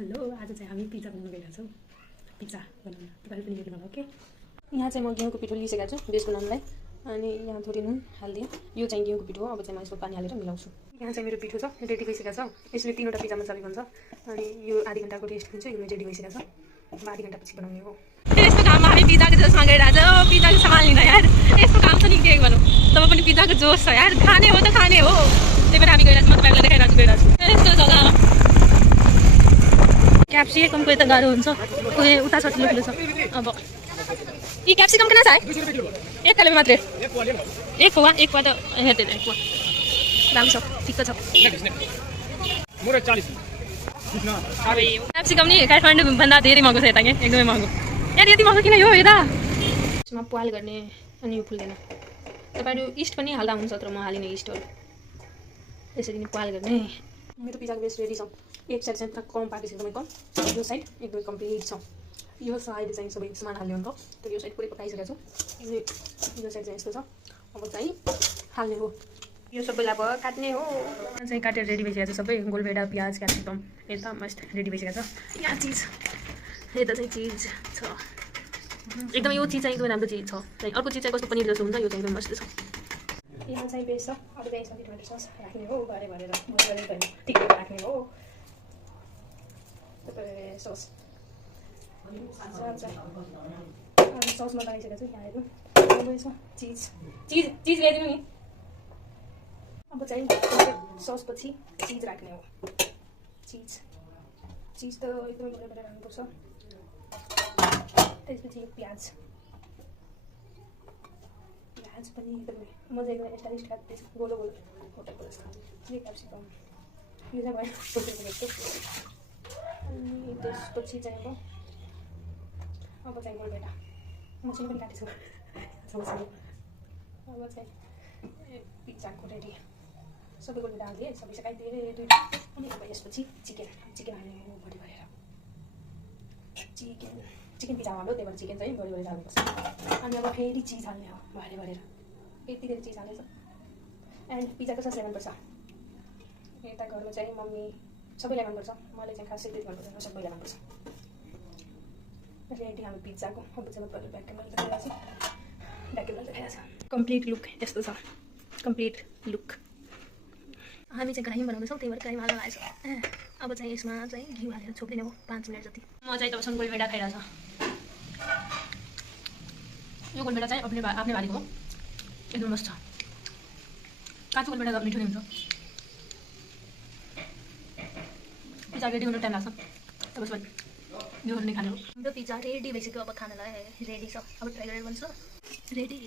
Hello, आज चाहिँ हामी पिज्जा बनाउन गइरहेको छौँ। पिज्जा बनाउन तपाईँले पनि हेर्नु होला। ओके, यहाँ चाहिँ म गेहुँको पिठो लिइसकेको छु बेस बनाउनलाई। अनि यहाँ थोरै नुन हालिदिएँ। यो चाहिँ गेहुँको पिठो हो। अब चाहिँ म यसमा पानी हालेर मिलाउँछु। यहाँ चाहिँ मेरो पिठो छ, रेडी भइसकेको छ। यसले 3वटा पिज्जामा चलेको हुन्छ। अनि यो आधी घन्टाको रेस्ट हुन्छ। यो रेडी भइसकेको छ। अब आधी घन्टापछि बनाउने हो। यस्तो काममा हामी पिज्जाको जोसमा गइरहेको छौँ। पिज्जाको सामान लिन यार, यस्तो काम छ नि के भनौँ। तब पनि पिज्जाको जोस छ यार। खाने हो त खाने हो, त्यही भएर हामी गइरहेको छौँ। म तपाईँलाई देखाइरहेको छु। यस्तो जग्गामा क्याप्सिकमको यता गाह्रो हुन्छ। उयो उता छ ठुलो छ। अब यी क्याप्सिकम किन छ है? एक काले मात्रै, एक हो एक त हेर्दै एक राम्रो छ, ठिक्क छ। क्याप्सिकम नि काठमाडौँ भन्दा धेरै महँगो छ यता के, एकदमै महँगो। यार यति महँगो किन यो यता? यसमा पाल गर्ने अनि यो फुल्दैन। तपाईँहरू इस्ट पनि हाल्दा हुन्छ, तर म हालिनँ इस्टहरू। त्यसरी नै पाल गर्ने। मेरो पिज्जाको बेस रेडी छ। एक साइड चाहिँ कम पाकेको छ, एकदमै कम। यो साइड एकदमै कम्प्लिट छ। यो साइड चाहिँ सबै सामान हाल्ने हुन्छ, तर यो साइड पुरै पकाइसकेको छु। यो साइड चाहिँ यस्तो छ। अब चाहिँ हाल्ने हो। यो सबैलाई अब काट्ने हो। चाहिँ काटेर रेडी भइसकेको छ सबै। गोलभेडा, प्याज, क्याप्सिकम एकदम मस्त रेडी भइसकेको छ। यहाँ चिज, यता चाहिँ चिज छ। एकदमै यो चिज चाहिँ एकदमै राम्रो चिज छ। अर्को चिज चाहिँ कस्तो पनिर जस्तो हुन्छ, यो चाहिँ एकदम मस्त छ। यहाँ चाहिँ बेस छ। अब चाहिँ यसमा टमाटर सस राख्ने हो। भरेर ठिक राख्ने हो। सस ससमा लगाइसकेको छु। यहाँ हेर्नु, अब यसमा चिज चिज चिज ल्याइदिनु नि। अब चाहिँ ससपछि चिज राख्ने हो। चिज चिज त एकदमै गरेर राख्नुपर्छ। त्यसपछि प्याज प्याज पनि एकदमै मजाले स्टाइलिस काट्दैछु, गोलो गोलो होटेलको जस्तो। यो क्याप्सिकम यो चाहिँ भयो होटेलको जस्तो। अनि त्यसपछि चाहिँ अब चाहिँ गोलभेडा मसिनो पनि काटेको छु। अब चाहिँ पिज्जाको रेडी। सबै गोलभेडा हालिदिएँ, सबै सकाइदिएँ 2टा। अनि अब यसपछि चिकन हाल्ने हो बढी भरेर। चिकन पिज्जा हाल्यो, त्यही भएर चिकन चाहिँ बढी भरेर हाल्नुपर्छ। अनि अब फेरि चिज हाल्ने हो भरेर। यति धेरै चिज हालेछ। एन्ड पिज्जाको सस ल्याउनुपर्छ। यता घरमा चाहिँ मम्मी सबैलाई मनपर्छ, मलाई चाहिँ खासै त्यति मनपर्छ, सबैलाई मनपर्छ। रेडी हामी पिज्जाको। अब चाहिँ म ब्याक क्यामेरा देखाइरहेको छ। कम्प्लिट लुक यस्तो छ। Complete look. हामी चाहिँ कराहीमा बनाउँदैछौँ, त्यही भएर कराहीमा हाल्न लागेको छ। अब चाहिँ यसमा चाहिँ घिउ हालेर छोपिदिने हो 5 मिनट जति। म चाहिँ तपाईँसँग गोलभेडा खाइरहेको छ। यो गोलभेडा चाहिँ आफ्नै बारीको हो, एकदम मस्त छ। काँचो गोलभेडा त मिठो नै हुन्छ। पिज्जा रेडी हुन टाइम लाग्छ, त्यसपछि यो नै खानु हो। हाम्रो पिज्जा रेडी भइसक्यो। अब खानालाई रेडी छ। अब ट्राई गरेर भन्छ रेडी।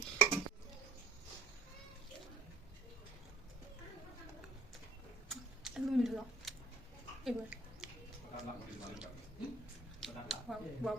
एकदम मिठो छ। एकदम वाउ।